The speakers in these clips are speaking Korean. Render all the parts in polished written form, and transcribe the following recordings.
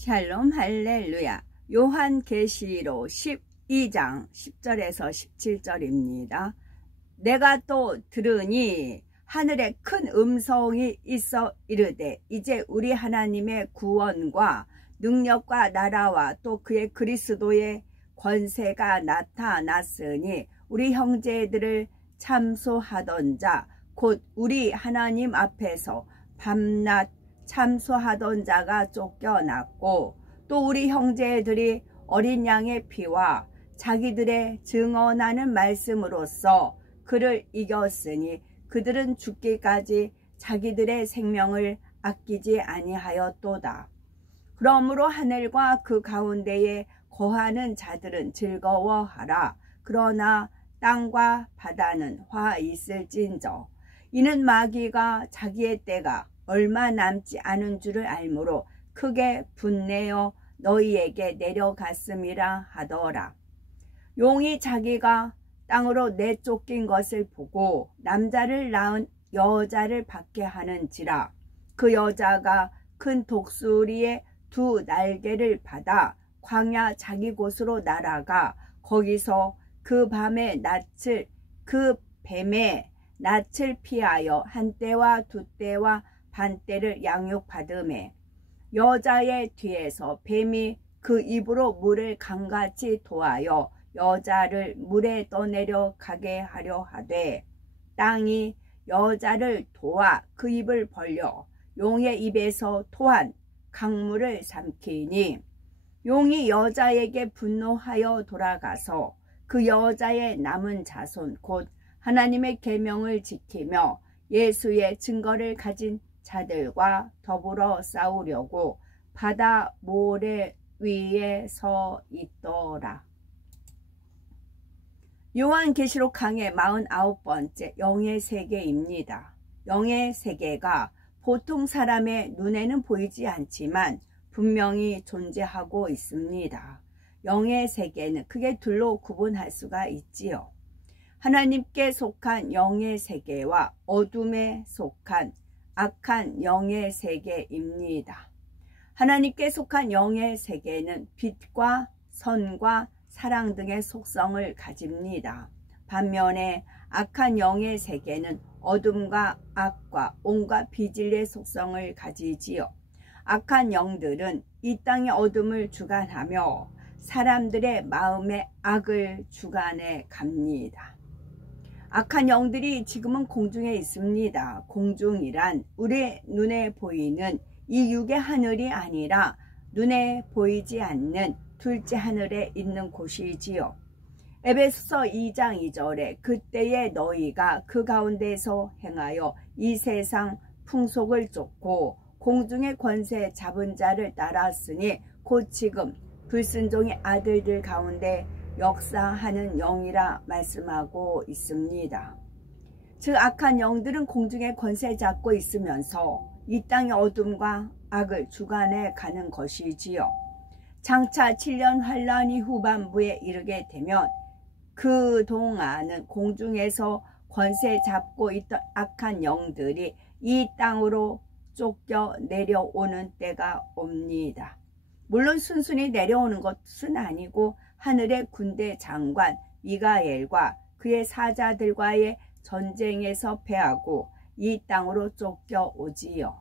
샬롬 할렐루야. 요한계시록 12장 10절에서 17절입니다. 내가 또 들으니 하늘에 큰 음성이 있어 이르되 이제 우리 하나님의 구원과 능력과 나라와 또 그의 그리스도의 권세가 나타났으니 우리 형제들을 참소하던 자 곧 우리 하나님 앞에서 밤낮 참소하던 자가 쫓겨났고 또 우리 형제들이 어린 양의 피와 자기들의 증언하는 말씀으로써 그를 이겼으니 그들은 죽기까지 자기들의 생명을 아끼지 아니하였도다. 그러므로 하늘과 그 가운데에 거하는 자들은 즐거워하라. 그러나 땅과 바다는 화 있을진저. 이는 마귀가 자기의 때가 얼마 남지 않은 줄을 알므로 크게 분내어 너희에게 내려갔음이라 하더라. 용이 자기가 땅으로 내쫓긴 것을 보고 남자를 낳은 여자를 받게 하는지라. 그 여자가 큰 독수리의 두 날개를 받아 광야 자기 곳으로 날아가 거기서 그 뱀의 낯을 피하여 한 때와 두 때와 반 때를 양육받음에 여자의 뒤에서 뱀이 그 입으로 물을 강같이 도하여 여자를 물에 떠내려 가게 하려 하되 땅이 여자를 도와 그 입을 벌려 용의 입에서 토한 강물을 삼키니 용이 여자에게 분노하여 돌아가서 그 여자의 남은 자손 곧 하나님의 계명을 지키며 예수의 증거를 가진 자들과 더불어 싸우려고 바다 모래 위에 서 있더라. 요한계시록 강의 49번째 영의 세계입니다. 영의 세계가 보통 사람의 눈에는 보이지 않지만 분명히 존재하고 있습니다. 영의 세계는 크게 둘로 구분할 수가 있지요. 하나님께 속한 영의 세계와 어둠에 속한 악한 영의 세계입니다. 하나님께 속한 영의 세계는 빛과 선과 사랑 등의 속성을 가집니다. 반면에 악한 영의 세계는 어둠과 악과 온갖 비질의 속성을 가지지요. 악한 영들은 이 땅의 어둠을 주관하며 사람들의 마음의 악을 주관해 갑니다. 악한 영들이 지금은 공중에 있습니다. 공중이란 우리 눈에 보이는 이 육의 하늘이 아니라 눈에 보이지 않는 둘째 하늘에 있는 곳이지요. 에베소서 2장 2절에 그때에 너희가 그 가운데서 행하여 이 세상 풍속을 쫓고 공중의 권세 잡은 자를 따랐으니 곧 지금 불순종의 아들들 가운데 역사하는 영이라 말씀하고 있습니다. 즉 악한 영들은 공중의 권세 잡고 있으면서 이 땅의 어둠과 악을 주관해 가는 것이지요. 장차 7년 환란이 후반부에 이르게 되면 그 동안은 공중에서 권세 잡고 있던 악한 영들이 이 땅으로 쫓겨 내려오는 때가 옵니다. 물론 순순히 내려오는 것은 아니고 하늘의 군대 장관 미가엘과 그의 사자들과의 전쟁에서 패하고 이 땅으로 쫓겨오지요.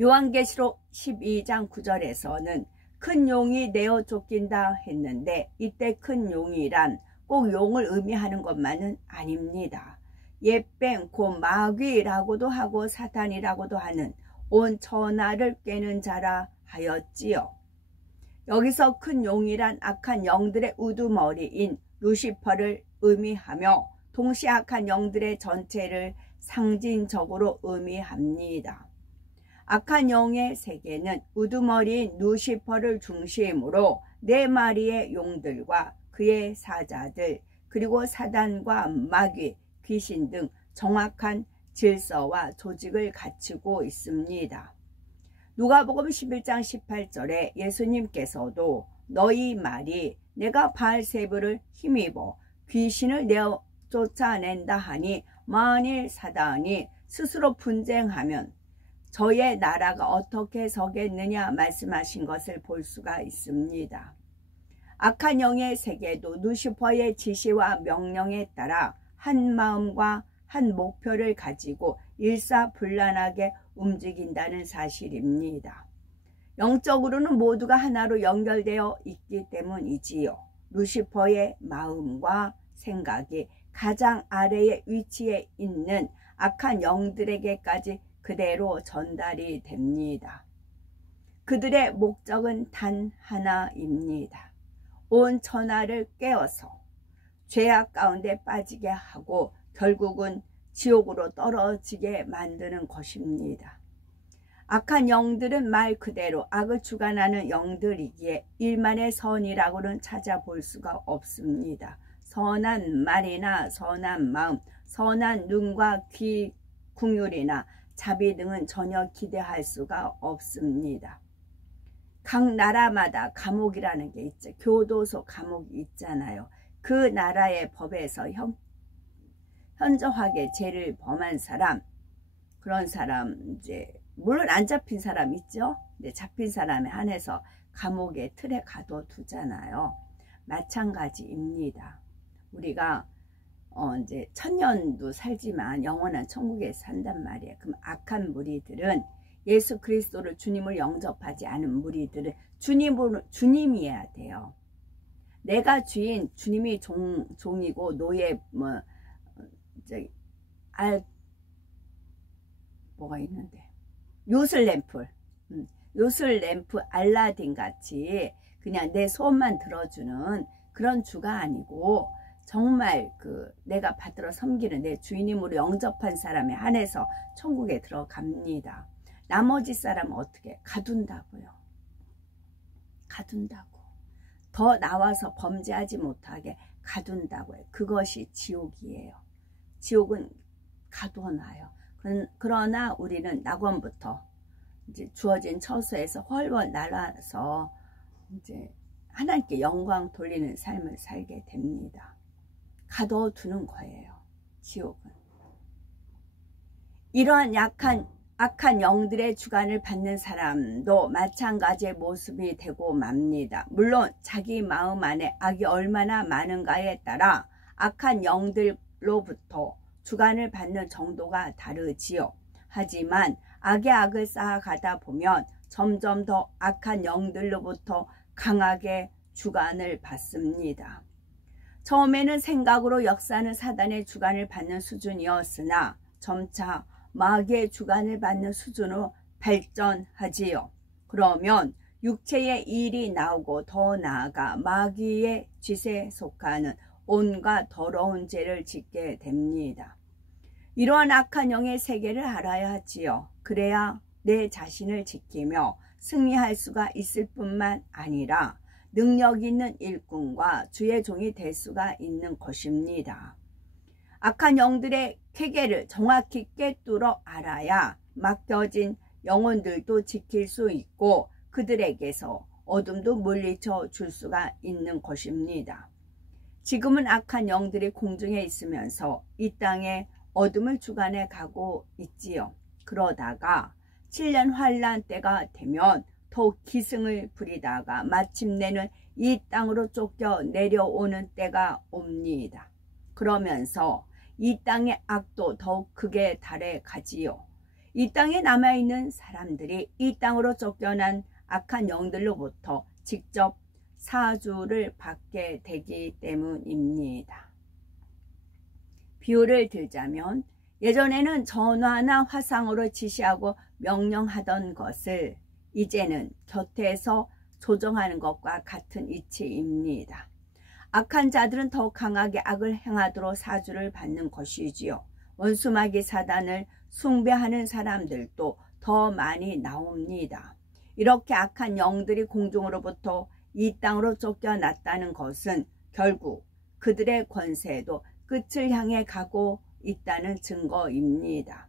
요한계시록 12장 9절에서는 큰 용이 내어 쫓긴다 했는데 이때 큰 용이란 꼭 용을 의미하는 것만은 아닙니다. 옛뱀 곧 마귀라고도 하고 사탄이라고도 하는 온 천하를 꿰는 자라 하였지요. 여기서 큰 용이란 악한 영들의 우두머리인 루시퍼를 의미하며 동시에 악한 영들의 전체를 상징적으로 의미합니다. 악한 영의 세계는 우두머리인 루시퍼를 중심으로 4마리의 용들과 그의 사자들 그리고 사단과 마귀, 귀신 등 정확한 질서와 조직을 갖추고 있습니다. 누가복음 11장 18절에 예수님께서도 너희 말이 내가 바알세불을 힘입어 귀신을 내어 쫓아낸다 하니 만일 사단이 스스로 분쟁하면 저의 나라가 어떻게 서겠느냐 말씀하신 것을 볼 수가 있습니다. 악한 영의 세계도 루시퍼의 지시와 명령에 따라 한 마음과 한 목표를 가지고 일사불란하게 움직인다는 사실입니다. 영적으로는 모두가 하나로 연결되어 있기 때문이지요. 루시퍼의 마음과 생각이 가장 아래의 위치에 있는 악한 영들에게까지 그대로 전달이 됩니다. 그들의 목적은 단 하나입니다. 온 천하를 깨어서 죄악 가운데 빠지게 하고 결국은 지옥으로 떨어지게 만드는 것입니다. 악한 영들은 말 그대로 악을 주관하는 영들이기에 일만의 선이라고는 찾아볼 수가 없습니다. 선한 말이나 선한 마음, 선한 눈과 귀 긍휼이나 자비 등은 전혀 기대할 수가 없습니다. 각 나라마다 감옥이라는 게 있죠. 교도소 감옥이 있잖아요. 그 나라의 법에서 현저하게 죄를 범한 사람, 그런 사람, 이제 물론 안 잡힌 사람 있죠. 근데 잡힌 사람에 한해서 감옥의 틀에 가둬두잖아요. 마찬가지입니다. 우리가 이제 천년도 살지만 영원한 천국에 산단 말이에요. 그럼 악한 무리들은 예수 그리스도를 주님을 영접하지 않은 무리들은 주님이어야 돼요. 내가 주인, 주님이 종이고 노예 뭐가 있는데 요술램프 알라딘 같이 그냥 내 소원만 들어주는 그런 주가 아니고 정말 내가 받들어 섬기는 내 주인님으로 영접한 사람에 한해서 천국에 들어갑니다. 나머지 사람은 어떻게? 가둔다고요. 가둔다고. 더 나와서 범죄하지 못하게 가둔다고요. 그것이 지옥이에요. 지옥은 가둬놔요. 그러나 우리는 낙원부터 이제 주어진 처소에서 훨훨 날아서 이제 하나님께 영광 돌리는 삶을 살게 됩니다. 가둬두는 거예요. 지옥은. 이러한 악한 영들의 주관을 받는 사람도 마찬가지의 모습이 되고 맙니다. 물론 자기 마음 안에 악이 얼마나 많은가에 따라 악한 영들로부터 주관을 받는 정도가 다르지요. 하지만 악의 악을 쌓아가다 보면 점점 더 악한 영들로부터 강하게 주관을 받습니다. 처음에는 생각으로 역사하는 사단의 주관을 받는 수준이었으나 점차 마귀의 주관을 받는 수준으로 발전하지요. 그러면 육체의 일이 나오고 더 나아가 마귀의 짓에 속하는 온갖 더러운 죄를 짓게 됩니다. 이러한 악한 영의 세계를 알아야 하지요. 그래야 내 자신을 지키며 승리할 수가 있을 뿐만 아니라 능력 있는 일꾼과 주의 종이 될 수가 있는 것입니다. 악한 영들의 쾌계를 정확히 꿰뚫어 알아야 맡겨진 영혼들도 지킬 수 있고 그들에게서 어둠도 물리쳐 줄 수가 있는 것입니다. 지금은 악한 영들이 공중에 있으면서 이 땅에 어둠을 주관해 가고 있지요. 그러다가 7년 환란 때가 되면 더욱 기승을 부리다가 마침내는 이 땅으로 쫓겨 내려오는 때가 옵니다. 그러면서 이 땅의 악도 더욱 크게 달해 가지요. 이 땅에 남아있는 사람들이 이 땅으로 쫓겨난 악한 영들로부터 직접 사주를 받게 되기 때문입니다. 비유를 들자면 예전에는 전화나 화상으로 지시하고 명령하던 것을 이제는 곁에서 조정하는 것과 같은 이치입니다. 악한 자들은 더 강하게 악을 행하도록 사주를 받는 것이지요. 원수마귀 사단을 숭배하는 사람들도 더 많이 나옵니다. 이렇게 악한 영들이 공중으로부터 이 땅으로 쫓겨났다는 것은 결국 그들의 권세도 끝을 향해 가고 있다는 증거입니다.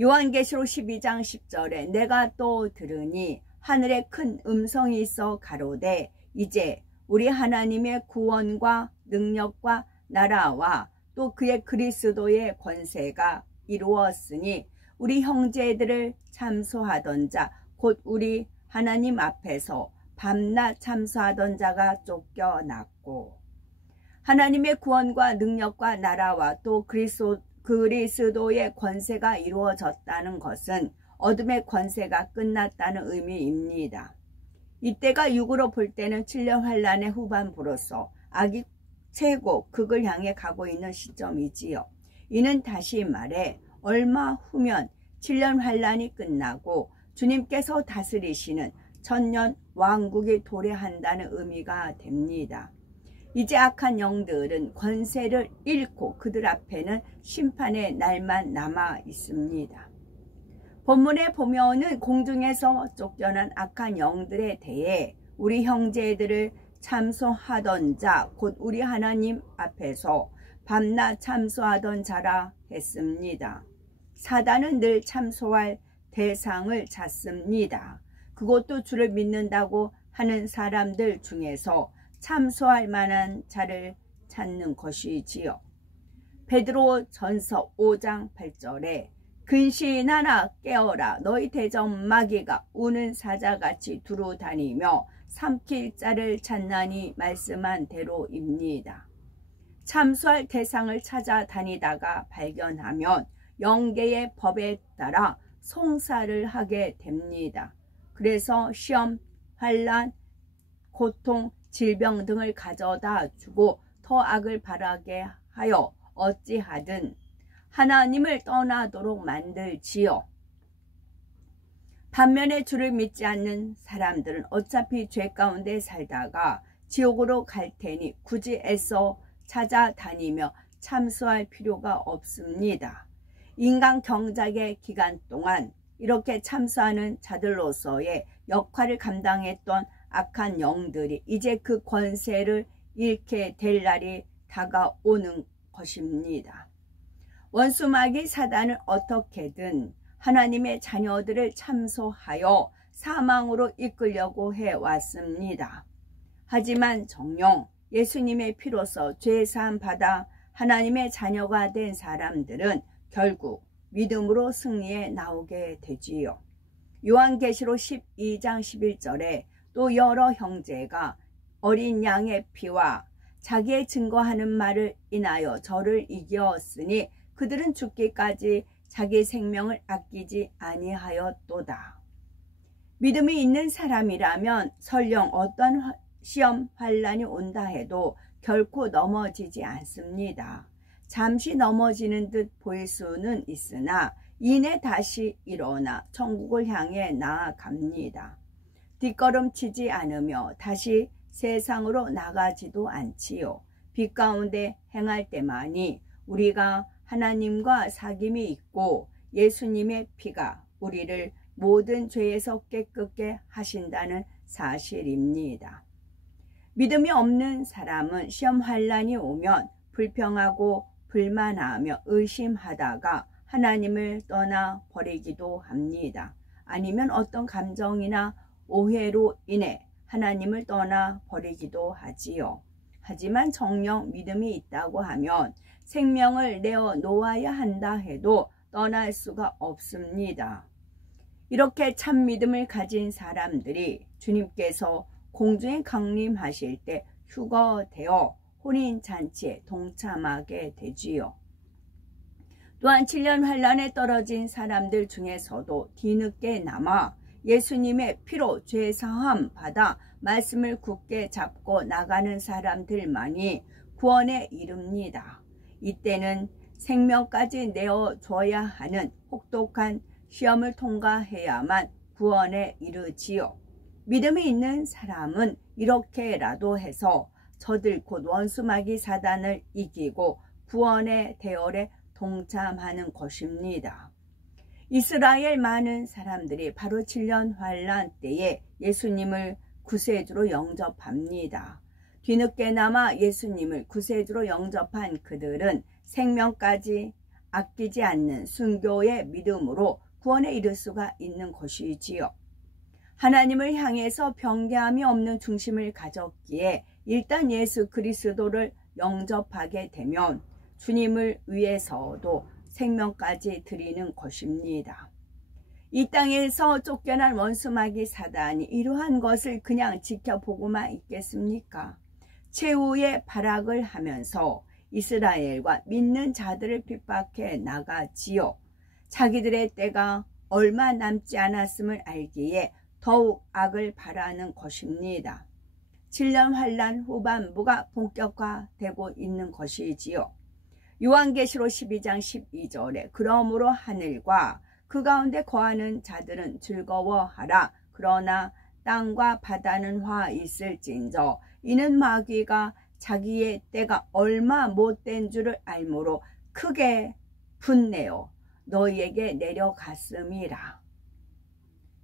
요한계시록 12장 10절에 내가 또 들으니 하늘에 큰 음성이 있어 가로되 이제 우리 하나님의 구원과 능력과 나라와 또 그의 그리스도의 권세가 이루었으니 우리 형제들을 참소하던 자 곧 우리 하나님 앞에서 밤낮 참소하던 자가 쫓겨났고 하나님의 구원과 능력과 나라와 또 그리스도의 권세가 이루어졌다는 것은 어둠의 권세가 끝났다는 의미입니다. 이때가 육으로 볼 때는 7년 환란의 후반부로서 악이 최고 극을 향해 가고 있는 시점이지요. 이는 다시 말해 얼마 후면 7년 환란이 끝나고 주님께서 다스리시는 천년 왕국이 도래한다는 의미가 됩니다. 이제 악한 영들은 권세를 잃고 그들 앞에는 심판의 날만 남아 있습니다. 본문에 보면은 공중에서 쫓겨난 악한 영들에 대해 우리 형제들을 참소하던 자 곧 우리 하나님 앞에서 밤낮 참소하던 자라 했습니다. 사단은 늘 참소할 대상을 찾습니다. 그것도 주를 믿는다고 하는 사람들 중에서 참소할 만한 자를 찾는 것이지요. 베드로 전서 5장 8절에 근신하라 깨어라 너희 대적 마귀가 우는 사자같이 두루 다니며 삼킬 자를 찾나니 말씀한 대로입니다. 참소할 대상을 찾아다니다가 발견하면 영계의 법에 따라 송사를 하게 됩니다. 그래서 시험, 환난, 고통, 질병 등을 가져다 주고 더 악을 바라게 하여 어찌하든 하나님을 떠나도록 만들지요. 반면에 주를 믿지 않는 사람들은 어차피 죄 가운데 살다가 지옥으로 갈 테니 굳이 애써 찾아다니며 참소할 필요가 없습니다. 인간 경작의 기간 동안 이렇게 참소하는 자들로서의 역할을 감당했던 악한 영들이 이제 그 권세를 잃게 될 날이 다가오는 것입니다. 원수마귀 사단은 어떻게든 하나님의 자녀들을 참소하여 사망으로 이끌려고 해왔습니다. 하지만 정녕 예수님의 피로서 죄사함 받아 하나님의 자녀가 된 사람들은 결국 믿음으로 승리에 나오게 되지요. 요한계시록 12장 11절에 또 여러 형제가 어린 양의 피와 자기의 증거하는 말을 인하여 저를 이겼으니 그들은 죽기까지 자기 생명을 아끼지 아니하였도다. 믿음이 있는 사람이라면 설령 어떤 시험 환란이 온다 해도 결코 넘어지지 않습니다. 잠시 넘어지는 듯 보일 수는 있으나 이내 다시 일어나 천국을 향해 나아갑니다. 뒷걸음치지 않으며 다시 세상으로 나가지도 않지요. 빛 가운데 행할 때만이 우리가 하나님과 사귐이 있고 예수님의 피가 우리를 모든 죄에서 깨끗게 하신다는 사실입니다. 믿음이 없는 사람은 시험 환란이 오면 불평하고 불만하며 의심하다가 하나님을 떠나 버리기도 합니다. 아니면 어떤 감정이나 오해로 인해 하나님을 떠나 버리기도 하지요. 하지만 정녕 믿음이 있다고 하면 생명을 내어 놓아야 한다 해도 떠날 수가 없습니다. 이렇게 참 믿음을 가진 사람들이 주님께서 공중에 강림하실 때 휴거되어 혼인잔치에 동참하게 되지요. 또한 7년 환란에 떨어진 사람들 중에서도 뒤늦게 남아 예수님의 피로 죄사함 받아 말씀을 굳게 잡고 나가는 사람들만이 구원에 이릅니다. 이때는 생명까지 내어줘야 하는 혹독한 시험을 통과해야만 구원에 이르지요. 믿음이 있는 사람은 이렇게라도 해서 저들 곧 원수마귀 사단을 이기고 구원의 대열에 동참하는 것입니다. 이스라엘 많은 사람들이 바로 7년 환란 때에 예수님을 구세주로 영접합니다. 뒤늦게나마 예수님을 구세주로 영접한 그들은 생명까지 아끼지 않는 순교의 믿음으로 구원에 이를 수가 있는 것이지요. 하나님을 향해서 변개함이 없는 중심을 가졌기에 일단 예수 그리스도를 영접하게 되면 주님을 위해서도 생명까지 드리는 것입니다. 이 땅에서 쫓겨난 원수마귀 사단이 이러한 것을 그냥 지켜보고만 있겠습니까? 최후의 발악을 하면서 이스라엘과 믿는 자들을 핍박해 나가지요. 자기들의 때가 얼마 남지 않았음을 알기에 더욱 악을 바라는 것입니다. 7년 환란 후반부가 본격화되고 있는 것이지요. 요한계시록 12장 12절에 그러므로 하늘과 그 가운데 거하는 자들은 즐거워하라. 그러나 땅과 바다는 화 있을진저 이는 마귀가 자기의 때가 얼마 못된 줄을 알므로 크게 분내어 너희에게 내려갔음이라.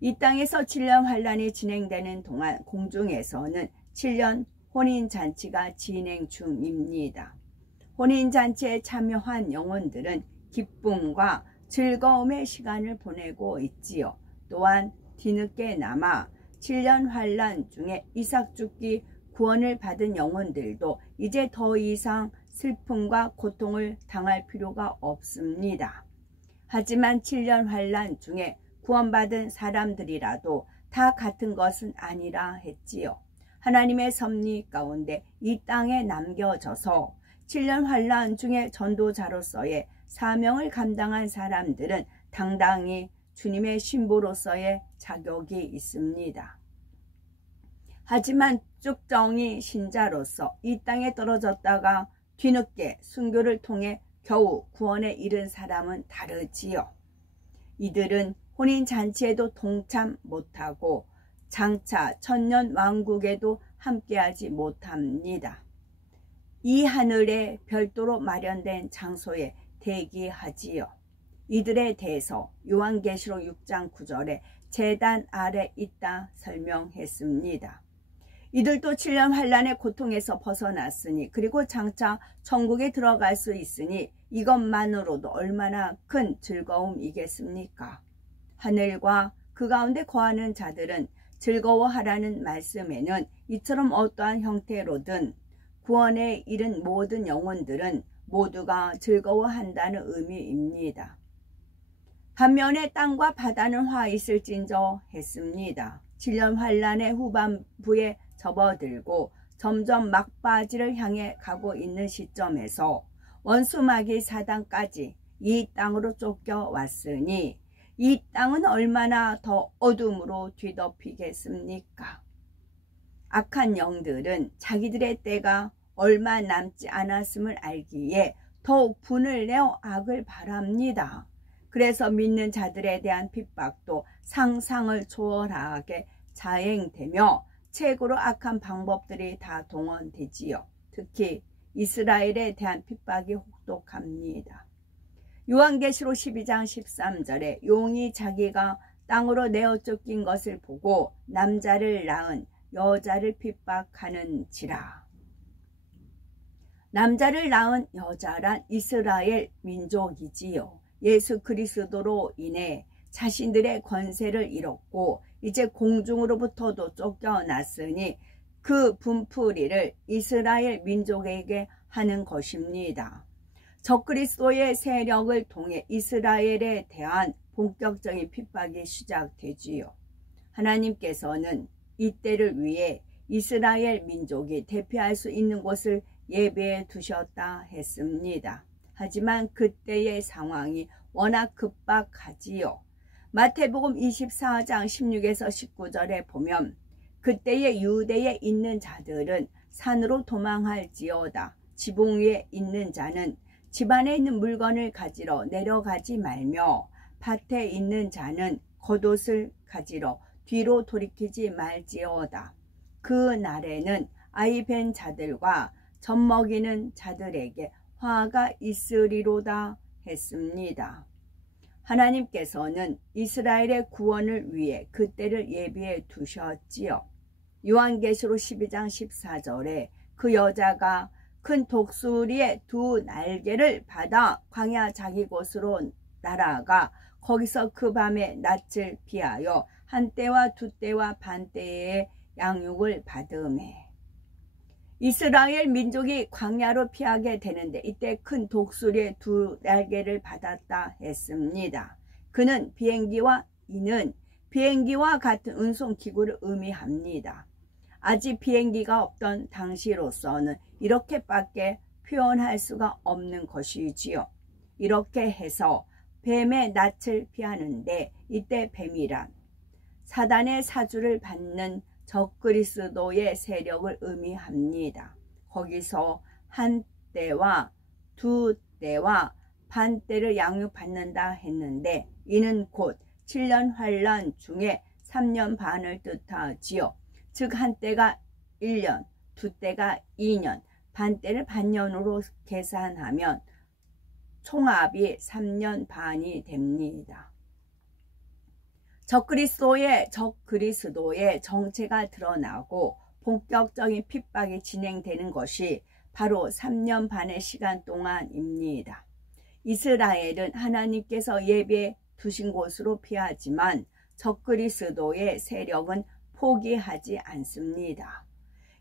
이 땅에서 7년 환란이 진행되는 동안 공중에서는 7년 혼인잔치가 진행 중입니다. 혼인잔치에 참여한 영혼들은 기쁨과 즐거움의 시간을 보내고 있지요. 또한 뒤늦게나마 7년 환란 중에 이삭 죽기 구원을 받은 영혼들도 이제 더 이상 슬픔과 고통을 당할 필요가 없습니다. 하지만 7년 환란 중에 구원받은 사람들이라도 다 같은 것은 아니라 했지요. 하나님의 섭리 가운데 이 땅에 남겨져서 7년 환란 중에 전도자로서의 사명을 감당한 사람들은 당당히 주님의 신부로서의 자격이 있습니다. 하지만 쭉정이 신자로서 이 땅에 떨어졌다가 뒤늦게 순교를 통해 겨우 구원에 이른 사람은 다르지요. 이들은 혼인잔치에도 동참 못하고 장차 천년 왕국에도 함께하지 못합니다. 이 하늘에 별도로 마련된 장소에 대기하지요. 이들에 대해서 요한계시록 6장 9절에 제단 아래 있다 설명했습니다. 이들도 7년 환란의 고통에서 벗어났으니 그리고 장차 천국에 들어갈 수 있으니 이것만으로도 얼마나 큰 즐거움이겠습니까? 하늘과 그 가운데 거하는 자들은 즐거워하라는 말씀에는 이처럼 어떠한 형태로든 구원에 이른 모든 영혼들은 모두가 즐거워한다는 의미입니다. 반면에 땅과 바다는 화 있을진저 했습니다. 7년 환란의 후반부에 접어들고 점점 막바지를 향해 가고 있는 시점에서 원수마귀 사단까지 이 땅으로 쫓겨왔으니 이 땅은 얼마나 더 어둠으로 뒤덮이겠습니까? 악한 영들은 자기들의 때가 얼마 남지 않았음을 알기에 더욱 분을 내어 악을 바랍니다. 그래서 믿는 자들에 대한 핍박도 상상을 초월하게 자행되며 최고로 악한 방법들이 다 동원되지요. 특히 이스라엘에 대한 핍박이 혹독합니다. 요한계시록 12장 13절에 용이 자기가 땅으로 내어 쫓긴 것을 보고 남자를 낳은 여자를 핍박하는지라. 남자를 낳은 여자란 이스라엘 민족이지요. 예수 그리스도로 인해 자신들의 권세를 잃었고 이제 공중으로부터도 쫓겨났으니 그 분풀이를 이스라엘 민족에게 하는 것입니다. 적그리스도의 세력을 통해 이스라엘에 대한 본격적인 핍박이 시작되지요. 하나님께서는 이때를 위해 이스라엘 민족이 대피할 수 있는 곳을 예배해 두셨다 했습니다. 하지만 그때의 상황이 워낙 급박하지요. 마태복음 24장 16에서 19절에 보면 그때의 유대에 있는 자들은 산으로 도망할지어다. 지붕 위에 있는 자는 집안에 있는 물건을 가지러 내려가지 말며 밭에 있는 자는 겉옷을 가지러 뒤로 돌이키지 말지어다. 그 날에는 아이 뵌 자들과 젖 먹이는 자들에게 화가 있으리로다 했습니다. 하나님께서는 이스라엘의 구원을 위해 그때를 예비해 두셨지요. 요한계시록 12장 14절에 그 여자가 큰 독수리의 두 날개를 받아 광야 자기 곳으로 날아가 거기서 그 밤에 낯을 피하여 한 때와 두 때와 반 때의 양육을 받으매. 이스라엘 민족이 광야로 피하게 되는데 이때 큰 독수리의 두 날개를 받았다 했습니다. 그는 이는 비행기와 같은 운송기구를 의미합니다. 아직 비행기가 없던 당시로서는 이렇게밖에 표현할 수가 없는 것이지요. 이렇게 해서 뱀의 낯을 피하는데 이때 뱀이란 사단의 사주를 받는 적그리스도의 세력을 의미합니다. 거기서 한 때와 두 때와 반 때를 양육받는다 했는데 이는 곧 7년 환란 중에 3년 반을 뜻하지요. 즉 한 때가 1년, 두 때가 2년, 반 때를 반년으로 계산하면 총합이 3년 반이 됩니다. 적그리스도의 정체가 드러나고 본격적인 핍박이 진행되는 것이 바로 3년 반의 시간 동안입니다. 이스라엘은 하나님께서 예비해 두신 곳으로 피하지만 적그리스도의 세력은 포기하지 않습니다.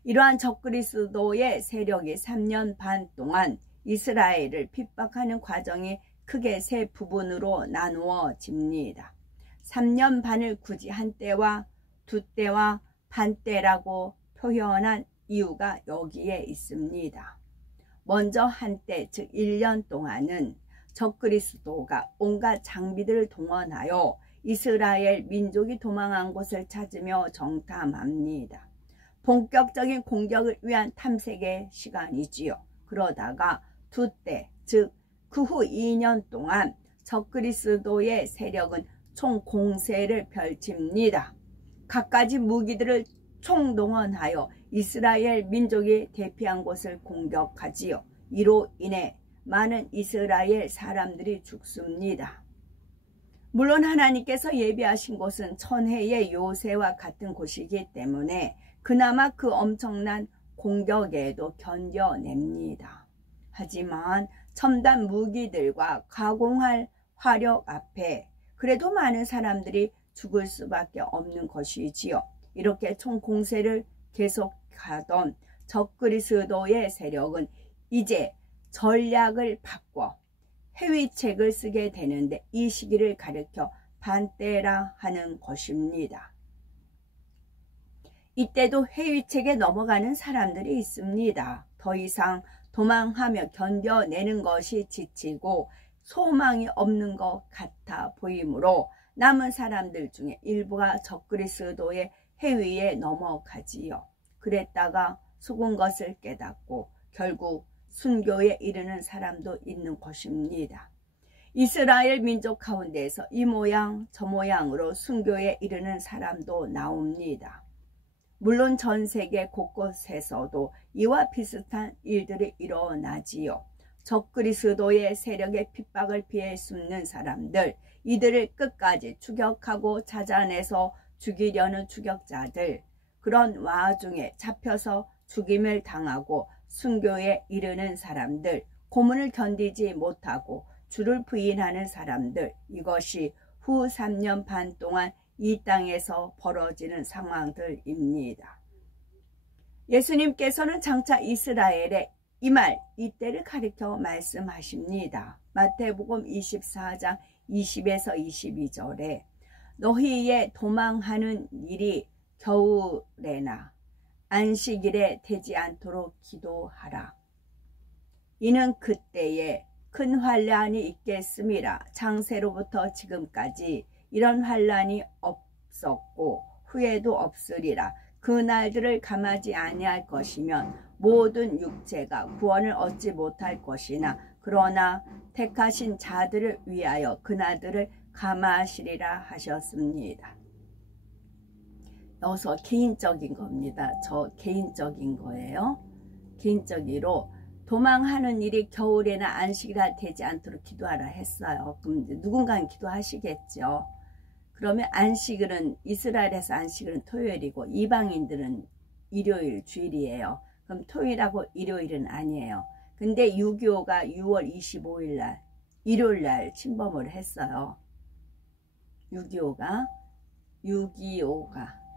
이러한 적그리스도의 세력이 3년 반 동안 이스라엘을 핍박하는 과정이 크게 세 부분으로 나누어집니다. 3년 반을 굳이 한 때와 두 때와 반 때라고 표현한 이유가 여기에 있습니다. 먼저 한 때, 즉 1년 동안은 적그리스도가 온갖 장비들을 동원하여 이스라엘 민족이 도망한 곳을 찾으며 정탐합니다. 본격적인 공격을 위한 탐색의 시간이지요. 그러다가 두 때, 즉 그 후 2년 동안 적그리스도의 세력은 총 공세를 펼칩니다. 갖가지 무기들을 총동원하여 이스라엘 민족이 대피한 곳을 공격하지요. 이로 인해 많은 이스라엘 사람들이 죽습니다. 물론 하나님께서 예비하신 곳은 천혜의 요새와 같은 곳이기 때문에 그나마 그 엄청난 공격에도 견뎌냅니다. 하지만 첨단 무기들과 가공할 화력 앞에 그래도 많은 사람들이 죽을 수밖에 없는 것이지요. 이렇게 총공세를 계속하던 적그리스도의 세력은 이제 전략을 바꿔 해위책을 쓰게 되는데 이 시기를 가리켜 반때라 하는 것입니다. 이때도 해위책에 넘어가는 사람들이 있습니다. 더 이상 도망하며 견뎌내는 것이 지치고 소망이 없는 것 같아 보이므로 남은 사람들 중에 일부가 적그리스도의 해위에 넘어가지요. 그랬다가 속은 것을 깨닫고 결국 순교에 이르는 사람도 있는 것입니다. 이스라엘 민족 가운데에서 이 모양 저 모양으로 순교에 이르는 사람도 나옵니다. 물론 전 세계 곳곳에서도 이와 비슷한 일들이 일어나지요. 적그리스도의 세력의 핍박을 피해 숨는 사람들, 이들을 끝까지 추격하고 찾아내서 죽이려는 추격자들, 그런 와중에 잡혀서 죽임을 당하고 순교에 이르는 사람들, 고문을 견디지 못하고 주를 부인하는 사람들, 이것이 후 3년 반 동안 이 땅에서 벌어지는 상황들입니다. 예수님께서는 장차 이스라엘의 이때를 가리켜 말씀하십니다. 마태복음 24장 20에서 22절에 너희의 도망하는 일이 겨울에나 안식일에 되지 않도록 기도하라. 이는 그때에 큰 환란이 있겠음이라. 창세로부터 지금까지 이런 환란이 없었고 후에도 없으리라. 그 날들을 감하지 아니할 것이면 모든 육체가 구원을 얻지 못할 것이나 그러나 택하신 자들을 위하여 그 날들을 감하시리라 하셨습니다. 여기서 개인적인 겁니다. 저 개인적인 거예요. 개인적으로 도망하는 일이 겨울에나 안식일이 되지 않도록 기도하라 했어요. 그럼 누군가는 기도하시겠죠. 그러면 안식일은 이스라엘에서 안식일은 토요일이고 이방인들은 일요일 주일이에요. 그럼 토요일하고 일요일은 아니에요. 근데 6.25가 6월 25일 날 일요일 날 침범을 했어요. 6.25가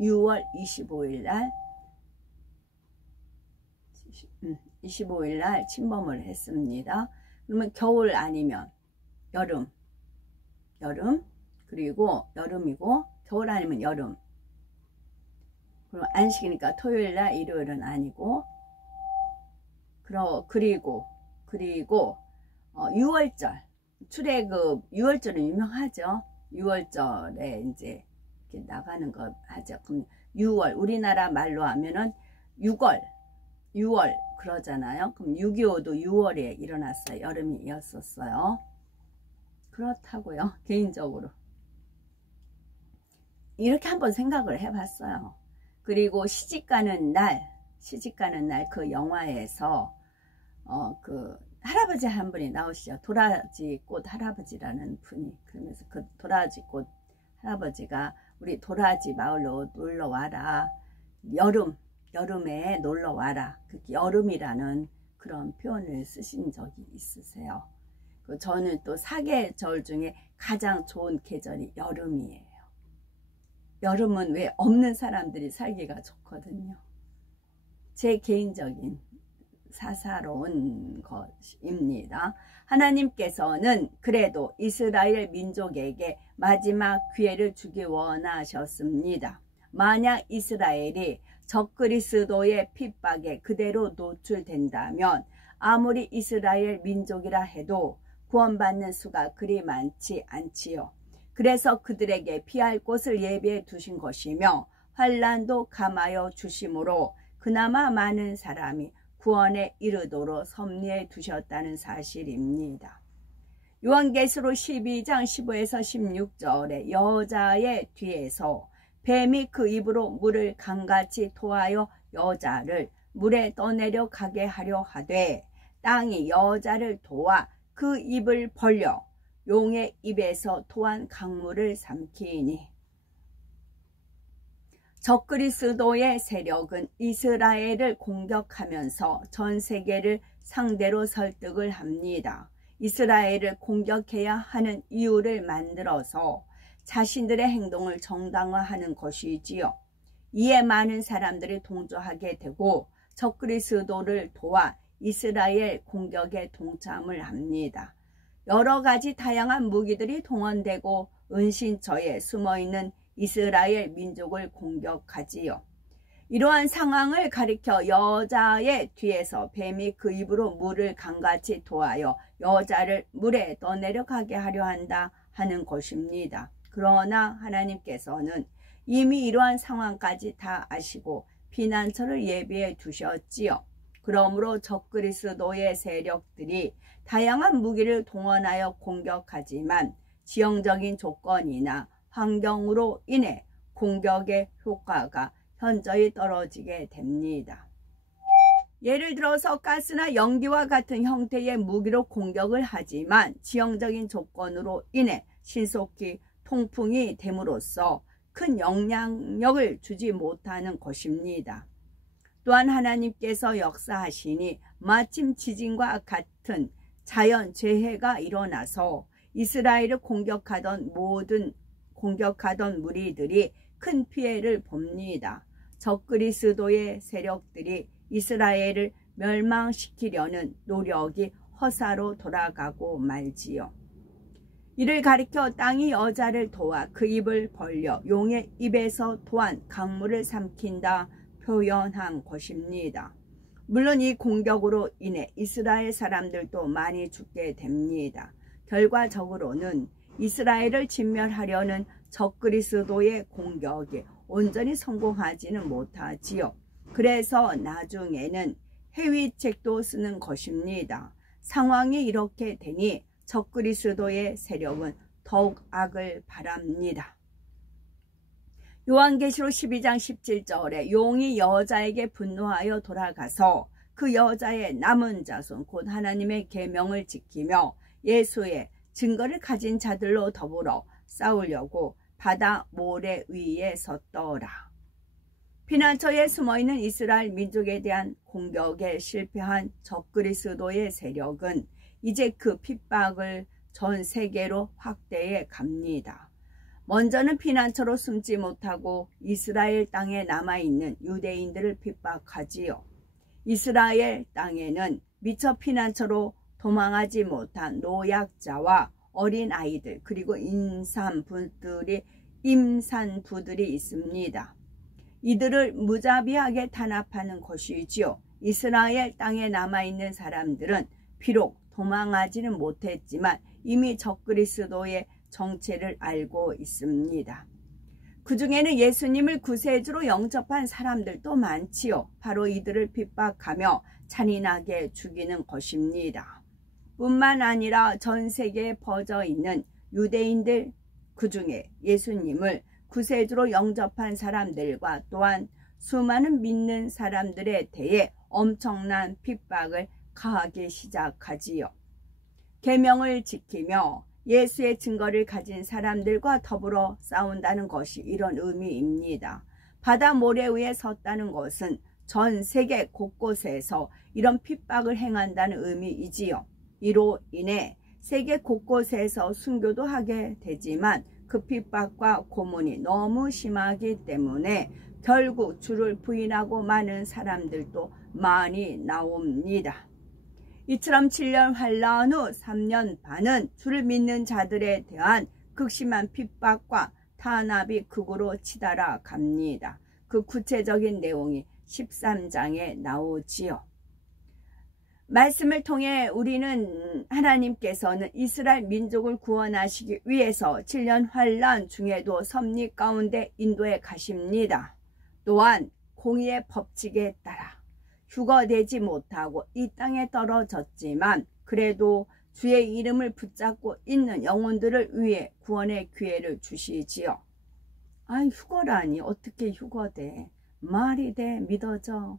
6월 25일 날 25일 날 침범을 했습니다. 그러면 겨울 아니면 여름, 그리고 여름이고 겨울 아니면 여름. 그리고 안식이니까 토요일 날 일요일은 아니고, 그리고 6월절 출애굽 6월절은 유명하죠. 6월절에 이제 이렇게 나가는 거 하죠. 그럼 6월 우리나라 말로 하면은 6월 그러잖아요. 그럼 6.25도 6월에 일어났어요. 여름이었었어요. 그렇다고요. 개인적으로 이렇게 한번 생각을 해봤어요. 그리고 시집가는 날 그 영화에서 그 할아버지 한 분이 나오시죠. 도라지 꽃 할아버지라는 분이. 그러면서 그 도라지 꽃 할아버지가 우리 도라지 마을로 놀러 와라. 여름에 놀러 와라. 여름이라는 그런 표현을 쓰신 적이 있으세요. 저는 또 사계절 중에 가장 좋은 계절이 여름이에요. 여름은 왜 없는 사람들이 살기가 좋거든요. 제 개인적인 사사로운 것입니다. 하나님께서는 그래도 이스라엘 민족에게 마지막 기회를 주기 원하셨습니다. 만약 이스라엘이 적그리스도의 핍박에 그대로 노출된다면 아무리 이스라엘 민족이라 해도 구원받는 수가 그리 많지 않지요. 그래서 그들에게 피할 곳을 예비해 두신 것이며 환난도 감하여 주심으로 그나마 많은 사람이 구원에 이르도록 섭리해 두셨다는 사실입니다. 요한계시록 12장 15에서 16절에 여자의 뒤에서 뱀이 그 입으로 물을 강같이 토하여 여자를 물에 떠내려 가게 하려 하되 땅이 여자를 도와 그 입을 벌려 용의 입에서 토한 강물을 삼키니 적그리스도의 세력은 이스라엘을 공격하면서 전 세계를 상대로 설득을 합니다. 이스라엘을 공격해야 하는 이유를 만들어서 자신들의 행동을 정당화하는 것이지요. 이에 많은 사람들이 동조하게 되고 적그리스도를 도와 이스라엘 공격에 동참을 합니다. 여러 가지 다양한 무기들이 동원되고 은신처에 숨어있는 이스라엘 민족을 공격하지요. 이러한 상황을 가리켜 여자의 뒤에서 뱀이 그 입으로 물을 강같이 토하여 여자를 물에 떠내려가게 하려 한다 하는 것입니다. 그러나 하나님께서는 이미 이러한 상황까지 다 아시고 피난처를 예비해 두셨지요. 그러므로 적그리스도의 세력들이 다양한 무기를 동원하여 공격하지만 지형적인 조건이나 환경으로 인해 공격의 효과가 현저히 떨어지게 됩니다. 예를 들어서 가스나 연기와 같은 형태의 무기로 공격을 하지만 지형적인 조건으로 인해 신속히 통풍이 됨으로써 큰 영향력을 주지 못하는 것입니다. 또한 하나님께서 역사하시니 마침 지진과 같은 자연재해가 일어나서 이스라엘을 공격하던 무리들이 큰 피해를 봅니다. 적그리스도의 세력들이 이스라엘을 멸망시키려는 노력이 허사로 돌아가고 말지요. 이를 가리켜 땅이 여자를 도와 그 입을 벌려 용의 입에서 토한 강물을 삼킨다 표현한 것입니다. 물론 이 공격으로 인해 이스라엘 사람들도 많이 죽게 됩니다. 결과적으로는 이스라엘을 진멸하려는 적그리스도의 공격이 온전히 성공하지는 못하지요. 그래서 나중에는 해위책도 쓰는 것입니다. 상황이 이렇게 되니 적그리스도의 세력은 더욱 악을 바랍니다. 요한계시록 12장 17절에 용이 여자에게 분노하여 돌아가서 그 여자의 남은 자손 곧 하나님의 계명을 지키며 예수의 증거를 가진 자들로 더불어 싸우려고 바다 모래 위에 섰더라. 피난처에 숨어있는 이스라엘 민족에 대한 공격에 실패한 적그리스도의 세력은 이제 그 핍박을 전 세계로 확대해 갑니다. 먼저는 피난처로 숨지 못하고 이스라엘 땅에 남아있는 유대인들을 핍박하지요. 이스라엘 땅에는 미처 피난처로 도망하지 못한 노약자와 어린아이들 그리고 임산부들이 있습니다. 이들을 무자비하게 탄압하는 것이지요. 이스라엘 땅에 남아있는 사람들은 비록 도망하지는 못했지만 이미 적그리스도의 정체를 알고 있습니다. 그 중에는 예수님을 구세주로 영접한 사람들도 많지요. 바로 이들을 핍박하며 잔인하게 죽이는 것입니다. 뿐만 아니라 전 세계에 퍼져 있는 유대인들, 그 중에 예수님을 구세주로 영접한 사람들과 또한 수많은 믿는 사람들에 대해 엄청난 핍박을 가하기 시작하지요. 계명을 지키며 예수의 증거를 가진 사람들과 더불어 싸운다는 것이 이런 의미입니다. 바다 모래 위에 섰다는 것은 전 세계 곳곳에서 이런 핍박을 행한다는 의미이지요. 이로 인해 세계 곳곳에서 순교도 하게 되지만 그 핍박과 고문이 너무 심하기 때문에 결국 주를 부인하고 마는 사람들도 많이 나옵니다. 이처럼 7년 환란 후 3년 반은 주를 믿는 자들에 대한 극심한 핍박과 탄압이 극으로 치달아 갑니다. 그 구체적인 내용이 13장에 나오지요. 말씀을 통해 우리는 하나님께서는 이스라엘 민족을 구원하시기 위해서 7년 환란 중에도 섭리 가운데 인도해 가십니다. 또한 공의의 법칙에 따라 휴거되지 못하고 이 땅에 떨어졌지만 그래도 주의 이름을 붙잡고 있는 영혼들을 위해 구원의 기회를 주시지요. 아, 휴거라니 어떻게 휴거돼? 말이 돼? 믿어져?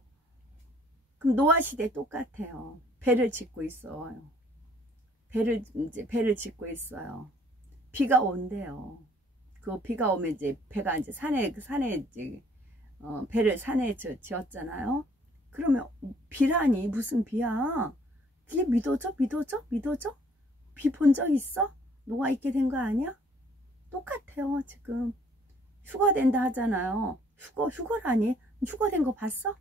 그럼 노아시대 똑같아요. 배를 짓고 있어요. 배를 짓고 있어요. 비가 온대요. 그 비가 오면 이제 배가 이제 산에 이제 배를 산에 지었잖아요. 그러면 비라니 무슨 비야? 그게 믿어져? 비 본 적 있어? 노아 있게 된 거 아니야? 똑같아요. 지금 휴거된다 하잖아요. 휴거라니? 휴거된 거 봤어?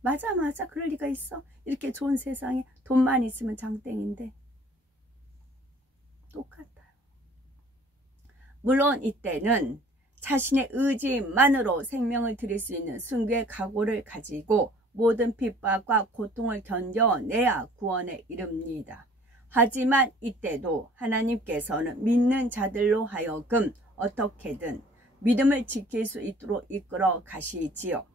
맞아. 그럴 리가 있어. 이렇게 좋은 세상에 돈만 있으면 장땡인데. 똑같아요. 물론 이때는 자신의 의지만으로 생명을 드릴 수 있는 순교의 각오를 가지고 모든 핍박과 고통을 견뎌내야 구원에 이릅니다. 하지만 이때도 하나님께서는 믿는 자들로 하여금 어떻게든 믿음을 지킬 수 있도록 이끌어 가시지요.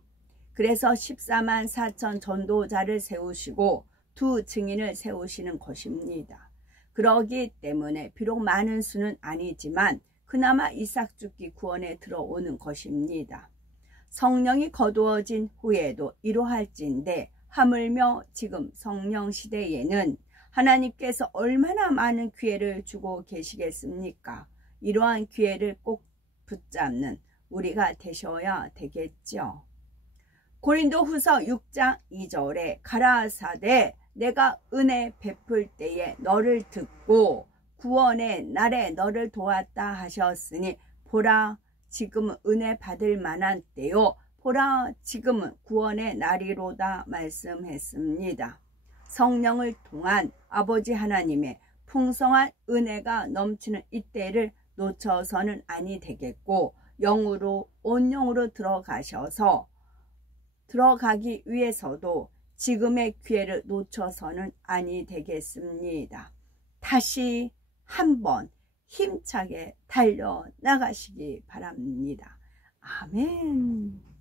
그래서 14만 4천 전도자를 세우시고 두 증인을 세우시는 것입니다. 그러기 때문에 비록 많은 수는 아니지만 그나마 이삭 죽기 구원에 들어오는 것입니다. 성령이 거두어진 후에도 이러할진대 하물며 지금 성령 시대에는 하나님께서 얼마나 많은 기회를 주고 계시겠습니까? 이러한 기회를 꼭 붙잡는 우리가 되셔야 되겠죠. 고린도후서 6장 2절에 가라사대 내가 은혜 베풀 때에 너를 듣고 구원의 날에 너를 도왔다 하셨으니 보라 지금은 은혜 받을 만한 때요 보라 지금은 구원의 날이로다 말씀했습니다. 성령을 통한 아버지 하나님의 풍성한 은혜가 넘치는 이때를 놓쳐서는 아니 되겠고 영으로 온 영으로 들어가기 위해서도 지금의 기회를 놓쳐서는 아니 되겠습니다. 다시 한번 힘차게 달려나가시기 바랍니다. 아멘.